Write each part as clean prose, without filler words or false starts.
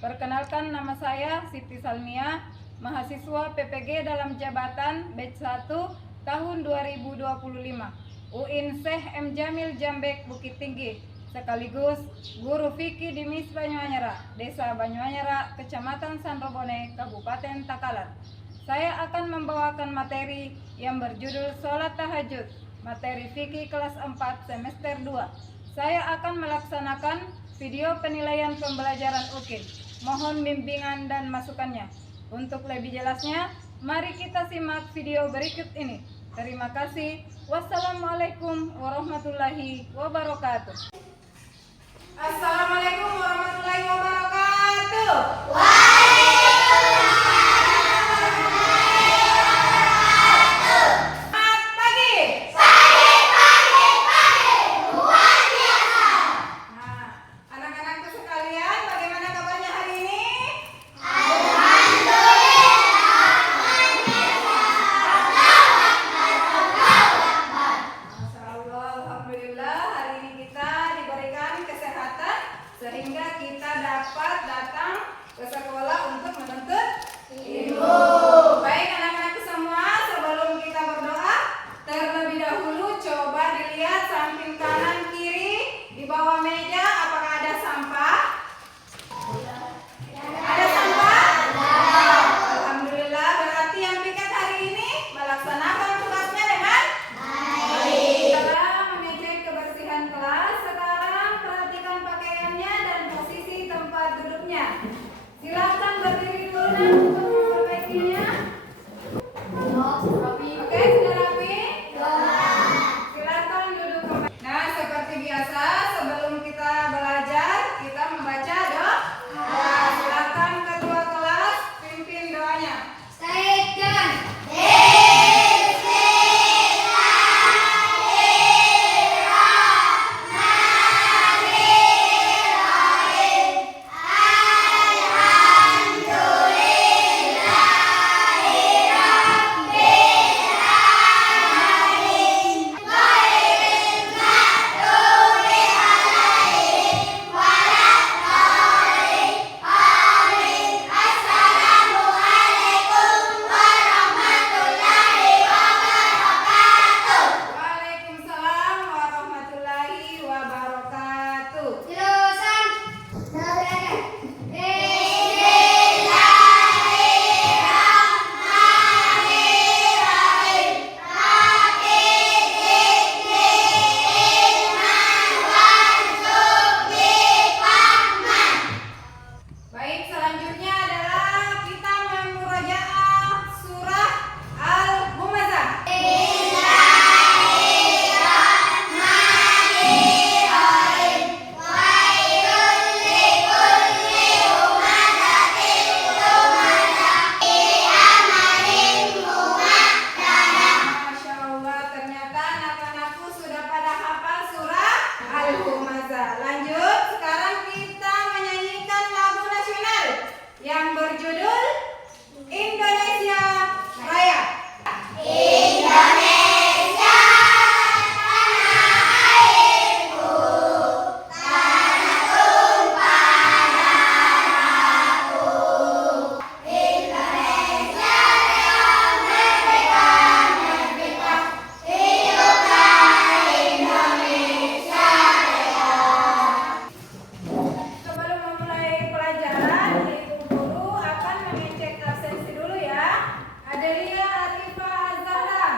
Perkenalkan, nama saya Siti Salmia, mahasiswa PPG dalam jabatan batch 1 tahun 2025 UIN Syekh M. Jamil Jambek Bukit Tinggi, sekaligus guru fikih di MIS Banyuanyara, Desa Banyuanyara, Kecamatan Sanrobone, Kabupaten Takalar. Saya akan membawakan materi yang berjudul Sholat Tahajud, materi fikih kelas 4 semester 2. Saya akan melaksanakan video penilaian pembelajaran UKIN. Mohon bimbingan dan masukannya. Untuk lebih jelasnya, mari kita simak video berikut ini. Terima kasih. Wassalamualaikum warahmatullahi wabarakatuh. Assalamualaikum warahmatullahi wabarakatuh. Sehingga kita dapat datang ke sekolah untuk menuntut ilmu. Baik anak-anakku semua, sebelum kita berdoa, terlebih dahulu coba dilihat samping kanan kiri di bawah meja, apakah ada sampah? Ada sampah? Alhamdulillah, berarti yang piket hari ini melaksanakan tugasnya dengan baik. Setelah mengecek kebersihan kelas, sekarang perhatikan pakaiannya dan posisi tempat duduknya. Silakan berdiri dulu dan untuk memperbaikinya. Oke, sudah rapi? Silakan duduk kembali. Nah, seperti biasa sebelum kita belajar, kita membaca doa. Silakan ketua kelas pimpin doanya. Waalaikumsalam warahmatullahi wabarakatuh. Baik, selanjutnya adalah kita memurojaah surah Al-Humazah. Masya Allah, ternyata anak-anakku sudah pada hafal surah Al-Humazah. Lanjut, sekarang kita menyanyikan lagu nasional yang berjudul Indonesia Raya. Sebelum memulai pelajaran, Ibu Guru akan mengecek absensi dulu ya. Adelia Arifah Azhara.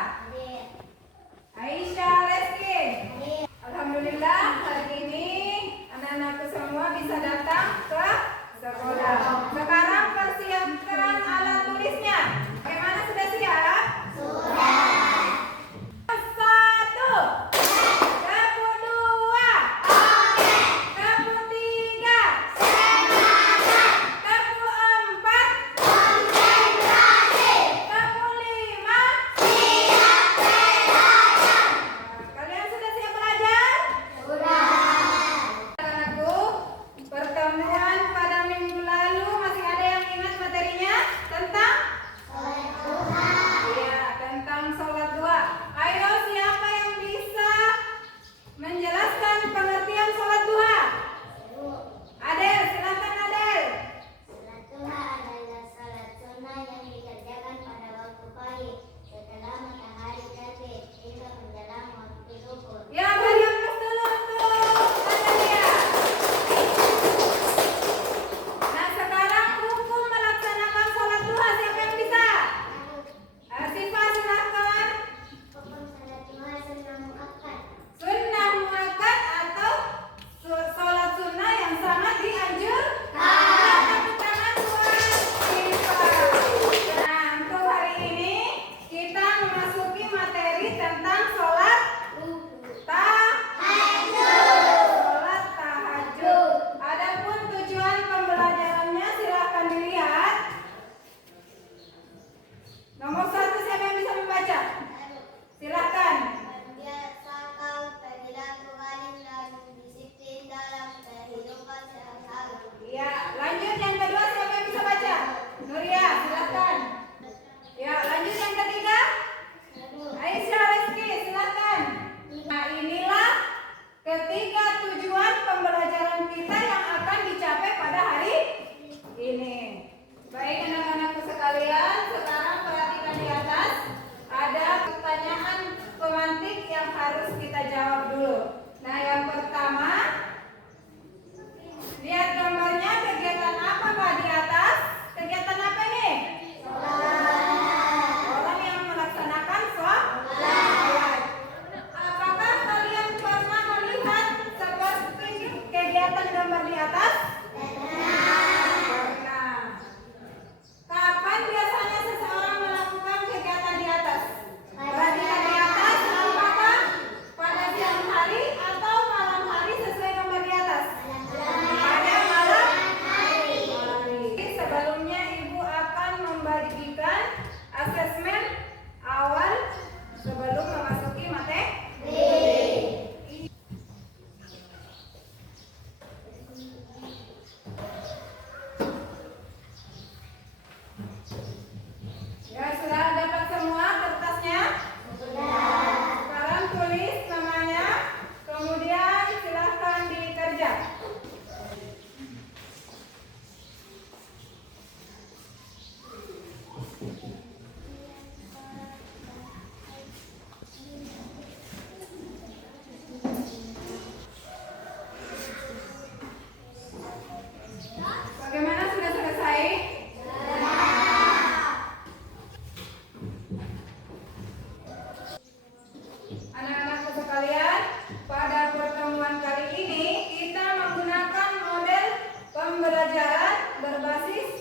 pembelajaran berbasis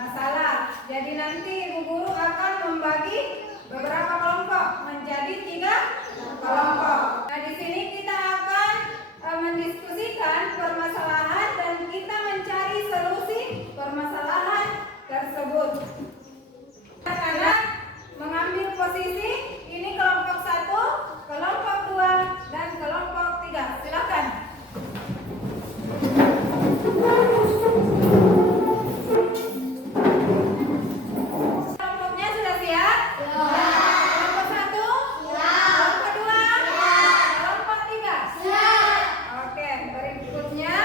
masalah. Jadi nanti Ibu Guru akan membagi beberapa kelompok menjadi 3 kelompok. Nah, di sini kita akan mendiskusikan permasalahan dan kita mencari solusi permasalahan tersebut. Anak-anak mengambil posisi ini kelompok 1, kelompok 2, dan kelompok 3. Silakan. Kelompoknya sudah siap? Kelompok 1? Kelompok 2? Kelompok 3? Oke, berikutnya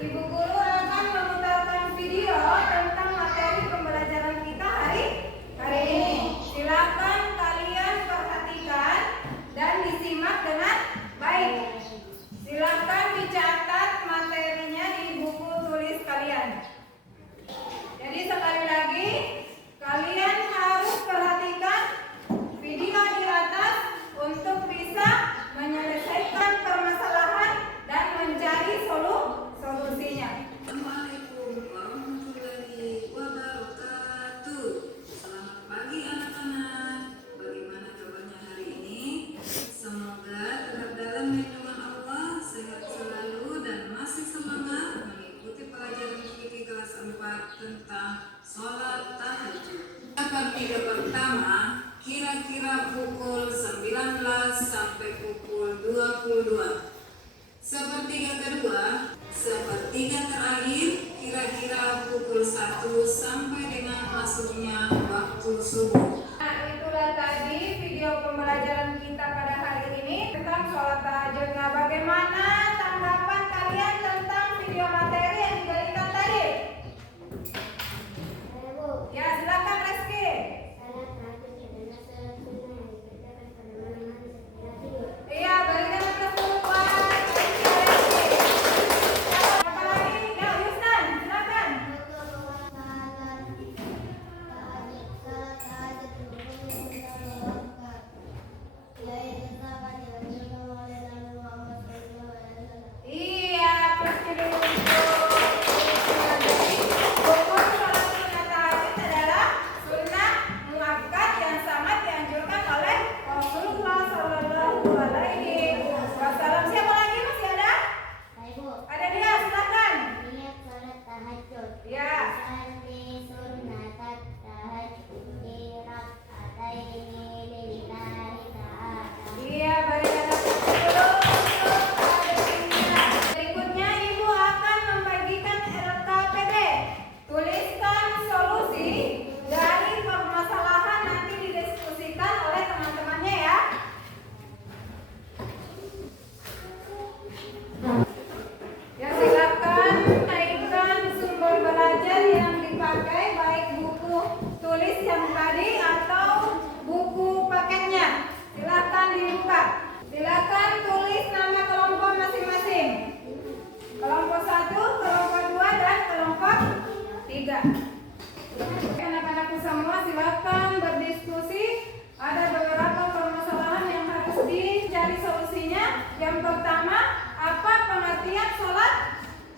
Ibu Guru akan memutarkan video tentang materi pembelajaran kita hari ini. Silakan kalian perhatikan dan disimak dengan baik. Silakan dicatat materinya di buku tulis kalian. Jadi sekali lagi, kalian harus perhatikan video di atas untuk bisa menyelesaikan permasalahan dan mencari solusinya. Assalamualaikum warahmatullahi wabarakatuh. Selamat pagi anak-anak. Bagaimana kabarnya hari ini? Semoga tetap dalam lindungan Allah, sehat selalu dan masih semangat mengikuti pelajaran fikih kelas 4 tentang sholat tahajud. Sepertiga pertama kira-kira pukul 19 sampai pukul 22. Sepertiga kedua, sepertiga terakhir kira-kira pukul 1 sampai dengan masuknya waktu subuh. Nah, itulah tadi video pembelajaran kita pada hari ini tentang sholat tahajud. Nah, bagaimana tanggapan kalian tentang video materi yang diberikan tadi? Ya, silakan Reski. Iya, berikan atas dulu Pak. Apa lagi? Ya, Yusnan, silakan. Iya, pasti dulu. Jadi, hukum sholat sunnah tahajud adalah sunnah muakkad yang sangat dianjurkan oleh Rasulullah Shallallahu Alaihi Wasallam. Siapa lagi masih ada? Ada dia, silakan. Ya. Iya, berikan atas dulu. Berikutnya Ibu akan membagikan LKPD. Tuliskan solusi dari permasalahan, nanti didiskusikan oleh teman-temannya ya. Ya, silakan naikkan sumber belajar yang dipakai, baik buku tulis yang tadi atau buku paketnya. Silakan dibuka. Silakan tulis nama kelompok masing-masing. Kelompok 1, kelompok 2, dan kelompok 3. Anak-anakku semua silakan berdiskusi. Ada beberapa permasalahan yang harus dicari solusinya. Yang pertama, apa pengertian sholat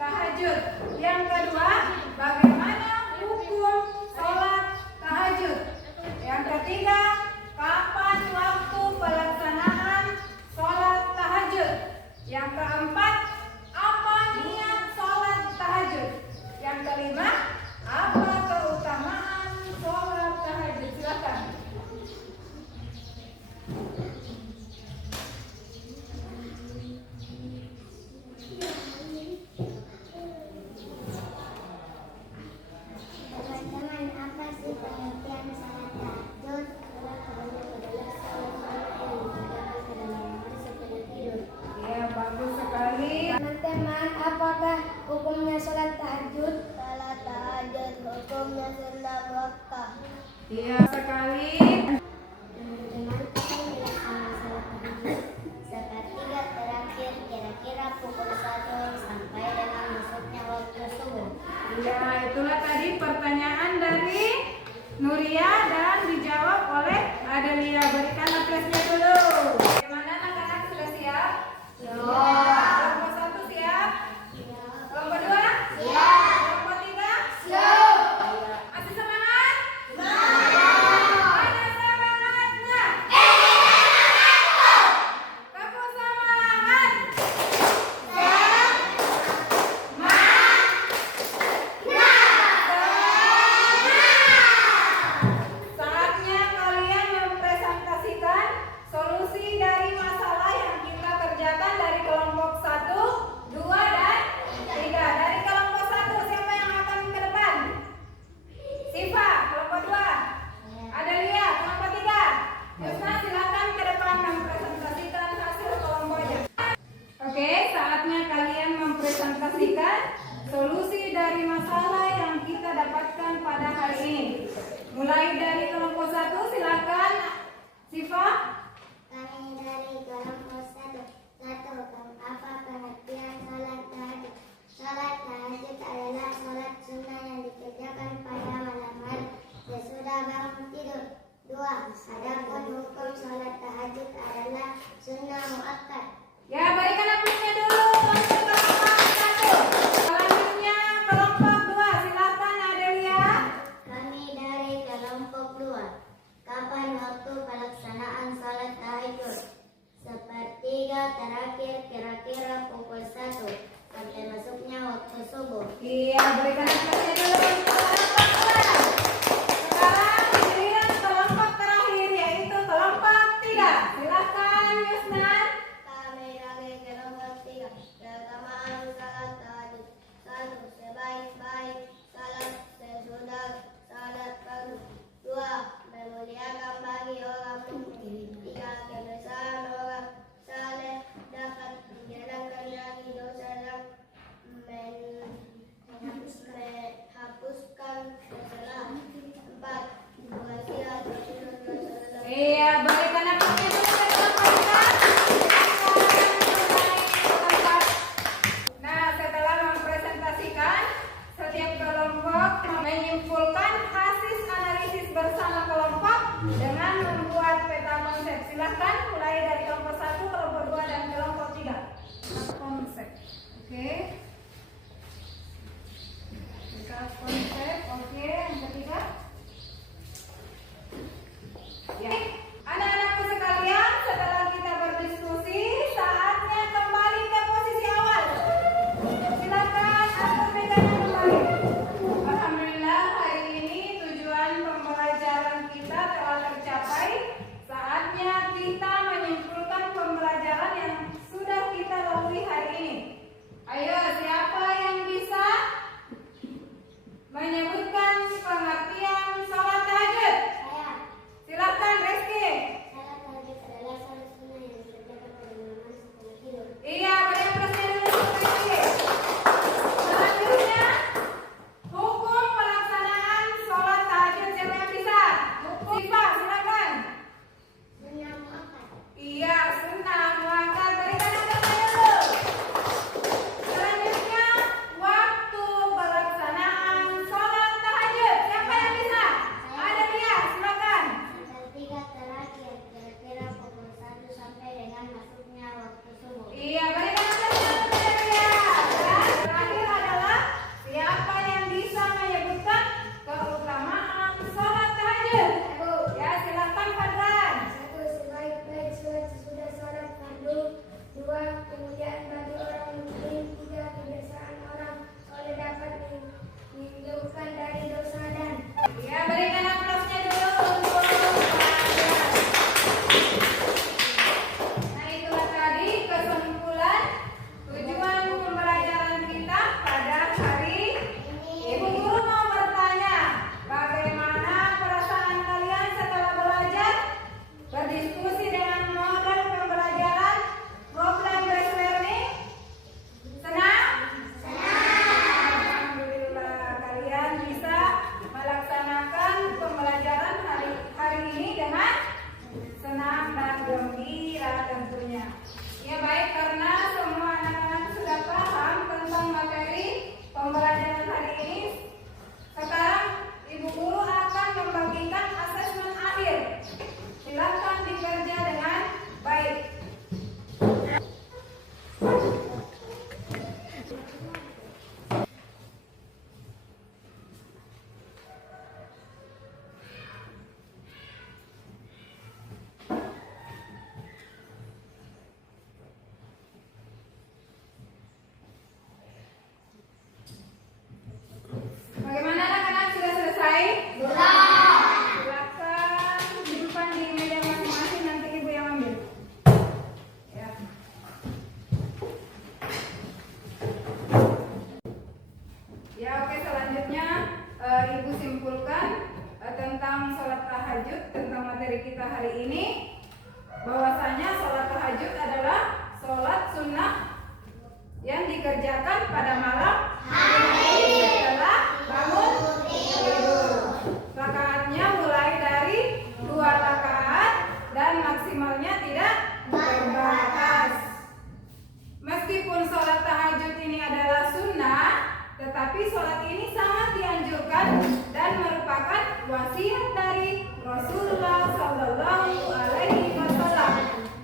tahajud? Yang kedua, bagaimana hukum sholat tahajud? Yang ketiga, kapan waktu pelaksanaan sholat tahajud? Yang keempat, apa niat sholat tahajud? Yang kelima, apa keutamaan sholat tahajud? Silakan. Teman-teman, apa sih pengertian sholat tahajud? Ya, bagus sekali. Teman-teman, apakah hukumnya sholat tahajud? Sholat tahajud hukumnya sunnah muakkad. Iya sekali. Teman-teman, apa yang dilaksanakan sholat tahajud? Sepertiga terakhir kira-kira pukul 1 sampai dengan masuknya waktu subuh. Ya, itulah tadi pertanyaan dari Nuria dan dijawab oleh Adelia. Berikan aplausnya dulu. Bagaimana anak-anak, sudah siap? Kelompok 1 siap? Kelompok 2? Siap. dari masalah yang kita dapatkan pada hari ini. Mulai dari kelompok 1, silakan Siva. Kami dari kelompok satu, apa pengertian salat tahajud? Salat tahajud adalah salat sunnah yang dikerjakan pada malam hari sesudah bangun tidur. 2. Adapun hukum salat tahajud adalah sunnah muakkad. Ya, berikan apliknya dulu untuk kelompok 1. Selanjutnya kelompok 2, silakan Adelia. Kami dari kelompok 2. Kapan waktu pelaksanaan salat tahajud? Sepertiga terakhir kira-kira pukul 1 sampai masuknya waktu subuh. Iya, berikan apliknya dulu untuk kelompok 2. Sekarang giliran kelompok terakhir yaitu kelompok 3. Silakan Yusnan. Kami dari kelompok 3. Keutamaan salat tahajud. 1. Sebaik-baik salat sesudah salat fardu. 2. Memuliakan bagi orang mukmin. 3. Kebesaran orang saleh dapat menjalankan dari dosa dan menghapuskan kesalahan. 4. Wasiat Rasulullah. Iya, berikan apliknya dulu ke kelompok 3. Nah, setelah mempresentasikan, setiap kelompok menyimpulkan hasil analisis bersama kelompok dengan membuat peta konsep. Silahkan mulai dari kelompok 1, kelompok 2, dan kelompok 3. Konsep. Oke. Peta konsep. Oke, yang ketiga. Ya. Anak-anakku sekalian, setelah kita berdiskusi, saatnya kembali ke posisi awal. Silakan atur mejanya kembali. Alhamdulillah, hari ini tujuan pembelajaran kita telah tercapai. Saatnya kita menyimpulkan pembelajaran yang sudah kita lalui hari ini. Ayo, siapa yang bisa menyebutkan pengertian sholat tahajud? Saya. Silakan Rizky. Salat tahajud adalah salat sunnah yang dikerjakan pada malam hari sebelum tidur. Iya, berikan plusnya dulu untuk Rizky. Selanjutnya, hukum pelaksanaan sholat tahajud. Siapa yang bisa? Siva, silakan. Sunnah muakkad. Iya, sunnah muakkad. Berikan apliknya dulu. Selanjutnya, waktu pelaksanaan sholat tahajud. Siapa yang bisa? Ada dia, silakan. Sepertiga terakhir kira-kira pukul 1 sampai dengan masuknya waktu subuh. Iya, berikan apliknya dulu dia. Dan terakhir adalah siapa yang bisa menyebutkan keutamaan sholat tahajud? Ya, silakan Fadlan. 1. Sebaik-baik salat sesudah salat fardu. 2. Kemudian bagi orang mukmin. 3. Kebiasaan orang soleh dapat menjauhkan dari dosa dan. Ya, berikan aplausnya dulu untuk Fadlan. Nah, itulah tadi kesimpulan tujuan pembelajaran kita pada hari ini. Ibu guru mau bertanya, bagaimana perasaan kalian setelah belajar? Berdiskusi dengan model pembelajaran problem based learning? Senang? Alhamdulillah, kalian bisa melaksanakan pembelajaran hari ini dengan senang dan gembira tentunya. Ya baik, karena semua anak-anak sudah paham tentang materi pembelajaran hari ini. Sekarang Ibu Guru akan membagikan asesmen akhir. Silakan dikerja dengan baik. Bagaimana anak-anak, sudah selesai? Silakan simpan di meja masing-masing, nanti Ibu yang ambil. Ya. Ya, oke, selanjutnya Ibu simpulkan tentang sholat tahajud, tentang materi kita hari ini, bahwasanya sholat tahajud adalah sholat sunnah yang dikerjakan pada malam hari. dan merupakan wasiat dari Rasulullah Sallallahu Alaihi Wasallam.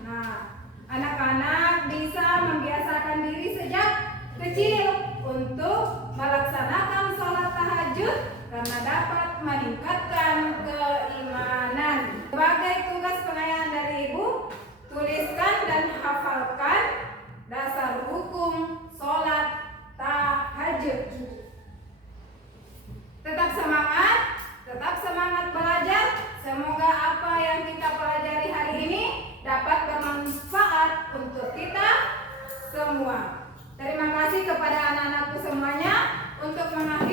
Nah, anak-anak bisa membiasakan diri sejak kecil untuk melaksanakan sholat tahajud karena dapat meningkatkan keimanan. Sebagai tugas pengayaan dari ibu, tuliskan dan hafalkan dasar hukum sholat tahajud. Tetap semangat belajar. Semoga apa yang kita pelajari hari ini dapat bermanfaat untuk kita semua. Terima kasih kepada anak-anakku semuanya. Untuk mengakhiri